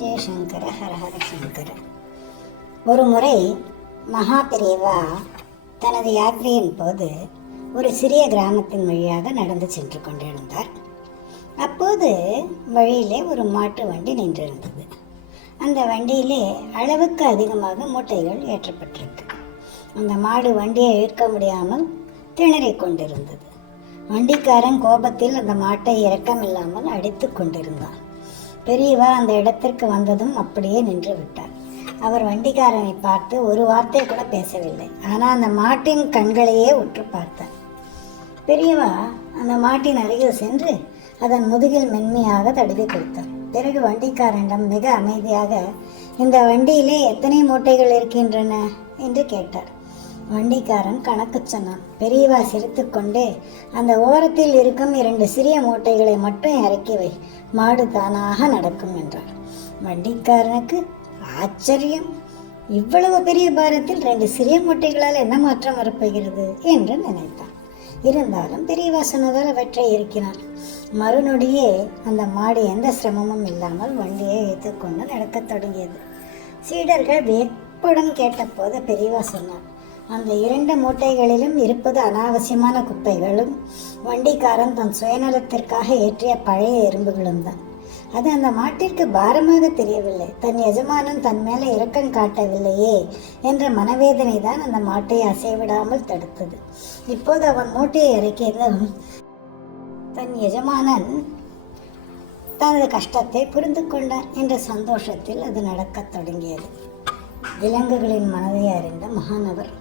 ஜெய சங்கர ஹரஹர சங்கர. ஒரு முறை மகா பெரியவா தனது யாத்திரையின் போது ஒரு சிறிய கிராமத்தின் வழியாக நடந்து சென்று கொண்டிருந்தார். அப்போது வழியிலே ஒரு மாட்டு வண்டி நின்றிருந்தது. அந்த வண்டியிலே அளவுக்கு அதிகமாக மூட்டைகள் ஏற்றப்பட்டிருக்கு. அந்த மாடு வண்டியை இழுக்க முடியாமல் திணறிக் கொண்டிருந்தது. வண்டிக்காரன் கோபத்தில் அந்த மாட்டை இரக்கமில்லாமல் அடித்து கொண்டிருந்தான். பெரியவா அந்த இடத்திற்கு வந்ததும் அப்படியே நின்று விட்டார். அவர் வண்டிக்காரனை பார்த்து ஒரு வார்த்தை கூட பேசவில்லை. ஆனால் அந்த மாட்டின் கண்களையே உற்று பார்த்தார். பெரியவா அந்த மாட்டின் அருகில் சென்று அதன் முதுகில் மென்மையாக தடவி கொடுத்தார். பிறகு வண்டிக்காரனிடம் மிக அமைதியாக, இந்த வண்டியிலே எத்தனை மூட்டைகள் இருக்கின்றன என்று கேட்டார். வண்டிக்காரன் கணக்கு சொன்னான். பெரியவா சிரித்து கொண்டே, அந்த ஓரத்தில் இருக்கும் 2 சிறிய மூட்டைகளை மட்டும் இறக்கி வை, மாடு தானாக நடக்கும் என்றார். வண்டிக்காரனுக்கு ஆச்சரியம். இவ்வளவு பெரிய பாரத்தில் 2 சிறிய மூட்டைகளால் என்ன மாற்றம் வரப்போகிறது என்று நினைத்தான். இருந்தாலும் பெரியவா சொன்னதால் அவற்றை இருக்கிறான். மறுநொடியே அந்த மாடு எந்த சிரமமும் இல்லாமல் வண்டியை இழுத்துக்கொண்டு நடக்கத் தொடங்கியது. சீடர்கள் வியப்புடன் கேட்டபோது பெரியவா சொன்னார், அந்த 2 மூட்டைகளிலும் இருப்பது அனாவசியமான குப்பைகளும் வண்டிக்காரன் தன் சுயநலத்திற்காக ஏற்றிய பழைய எறும்புகளும் தான். அது அந்த மாட்டிற்கு பாரமாக தெரியவில்லை. தன் எஜமானன் தன் மேலே இரக்கம் காட்டவில்லையே என்ற மனவேதனை தான் அந்த மாட்டை அசைவிடாமல் தடுத்தது. இப்போது அவன் மூட்டையை இறக்கியதும் தன் எஜமானன் தனது கஷ்டத்தை புரிந்து கொண்டான் என்ற சந்தோஷத்தில் அது நடக்கத் தொடங்கியது. விலங்குகளின் மனதை அறிந்த மகானவர்